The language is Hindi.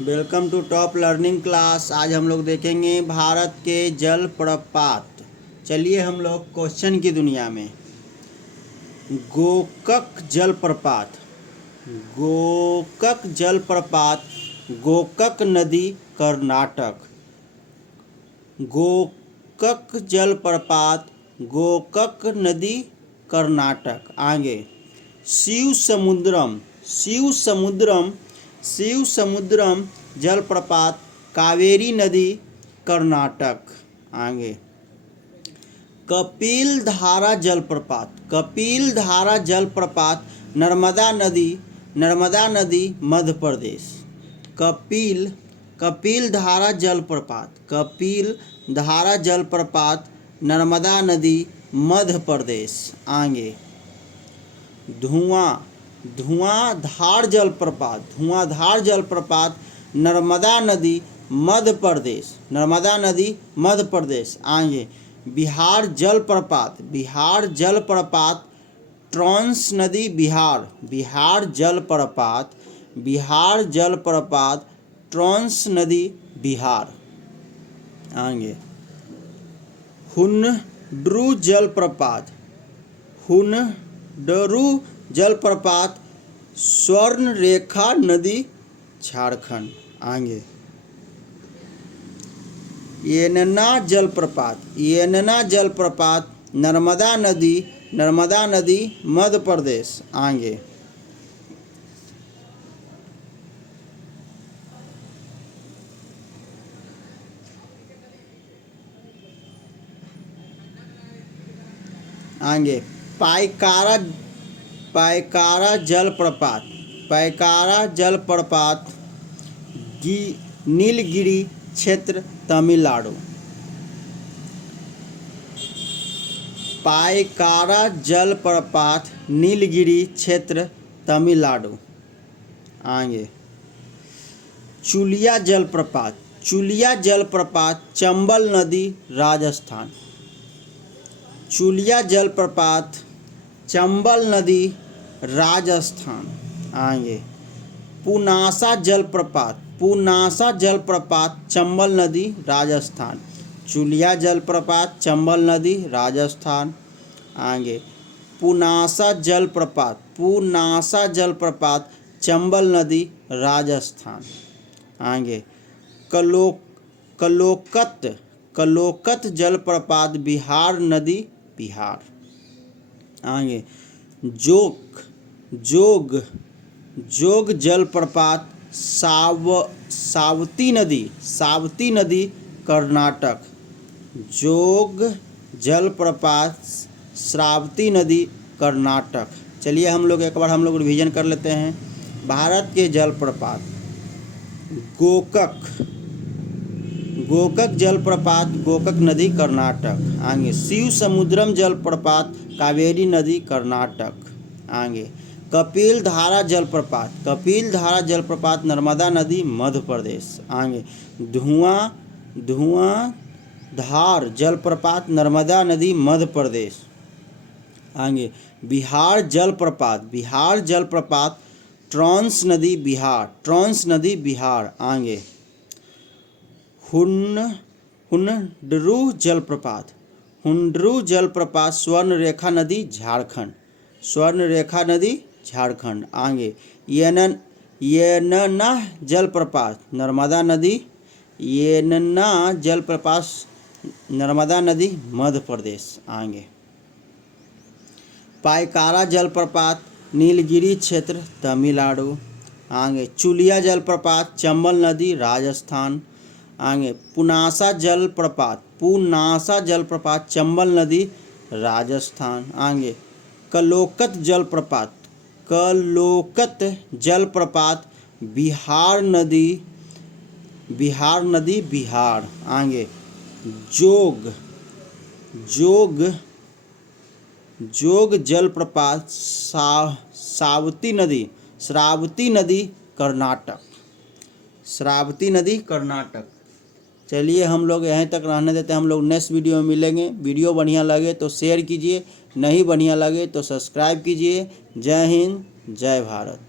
Welcome to top learning class. आज हम लोग देखेंगे भारत के जल प्रपात। चलिए हम लोग क्वेश्चन की दुनिया में। गोकक जलप्रपात, गोकक जलप्रपात, गोकक नदी कर्नाटक। गोकक जलप्रपात, गोकक नदी कर्नाटक। आगे शिव समुद्रम, शिव समुद्रम, शिव समुद्रम जलप्रपात, कावेरी नदी कर्नाटक। आगे कपिल धारा जलप्रपात, कपिल धारा जलप्रपात, नर्मदा नदी, नर्मदा नदी मध्य प्रदेश। कपिल धारा जलप्रपात, कपिल धारा जलप्रपात, नर्मदा नदी मध्य प्रदेश। आगे धुआंधार जलप्रपात, धुआंधार जलप्रपात, नर्मदा नदी मध्य प्रदेश, नर्मदा नदी मध्य प्रदेश। आगे बिहार जलप्रपात, बिहार जलप्रपात, ट्रांस नदी बिहार, बिहार जलप्रपात, बिहार जलप्रपात, ट्रांस नदी बिहार। आगे हुंडरू जलप्रपात, हुंडरू जलप्रपात, स्वर्णरेखा नदी झारखंड। आगे येनना जलप्रपात, येनना जलप्रपात, नर्मदा नदी, नर्मदा नदी मध्य प्रदेश। आगे पायकारा, पायकारा जलप्रपात, पायकारा जलप्रपात, नीलगिरी क्षेत्र तमिलनाडु। पायकारा जलप्रपात, नीलगिरी क्षेत्र तमिलनाडु। आगे चुलिया जलप्रपात, चुलिया जलप्रपात, चंबल नदी राजस्थान। चुलिया जलप्रपात, चंबल नदी राजस्थान। आगे पुनासा जलप्रपात, पुनासा जलप्रपात, चंबल नदी राजस्थान। चुलिया जलप्रपात, चंबल नदी राजस्थान। आगे पुनासा जलप्रपात, पुनासा जलप्रपात, चंबल नदी राजस्थान। आगे कलोकत, कलोकत जलप्रपात, बिहार नदी बिहार। आगे जोग जलप्रपात, सावती नदी, सावती नदी कर्नाटक। जोग जलप्रपात, श्रावती नदी कर्नाटक। चलिए हम लोग एक बार रिवीजन कर लेते हैं। भारत के जलप्रपात गोकक, गोकक जलप्रपात, गोकक नदी कर्नाटक। आगे शिव समुद्रम जलप्रपात, कावेरी नदी कर्नाटक। आगे कपिल धारा जलप्रपात, कपिल धारा जलप्रपात, नर्मदा नदी मध्य प्रदेश। आगे धुआंधार जलप्रपात, नर्मदा नदी मध्य प्रदेश। आगे बिहार जलप्रपात, बिहार जलप्रपात, ट्रांस नदी बिहार, ट्रांस नदी बिहार। आगे हुंडरू जलप्रपात, हुंडरू जलप्रपात, स्वर्णरेखा नदी झारखंड, स्वर्णरेखा नदी झारखंड। आगे येनना जलप्रपात, नर्मदा नदी, येनना जलप्रपात, नर्मदा नदी मध्य प्रदेश। आगे पायकारा जलप्रपात, नीलगिरी क्षेत्र तमिलनाडु। आगे चुलिया जलप्रपात, चंबल नदी राजस्थान। आगे पुनासा जलप्रपात, पुनासा जलप्रपात, चंबल नदी राजस्थान। आगे कलोकत जलप्रपात, कलोकत जलप्रपात, बिहार नदी, बिहार नदी बिहार। आगे जोग जलप्रपात, सावती नदी, श्रावती नदी कर्नाटक, श्रावती नदी कर्नाटक। चलिए हम लोग यहीं तक रहने देते हैं। हम लोग नेक्स्ट वीडियो में मिलेंगे। वीडियो बढ़िया लगे तो शेयर कीजिए, नहीं बढ़िया लगे तो सब्सक्राइब कीजिए। जय हिंद, जय भारत।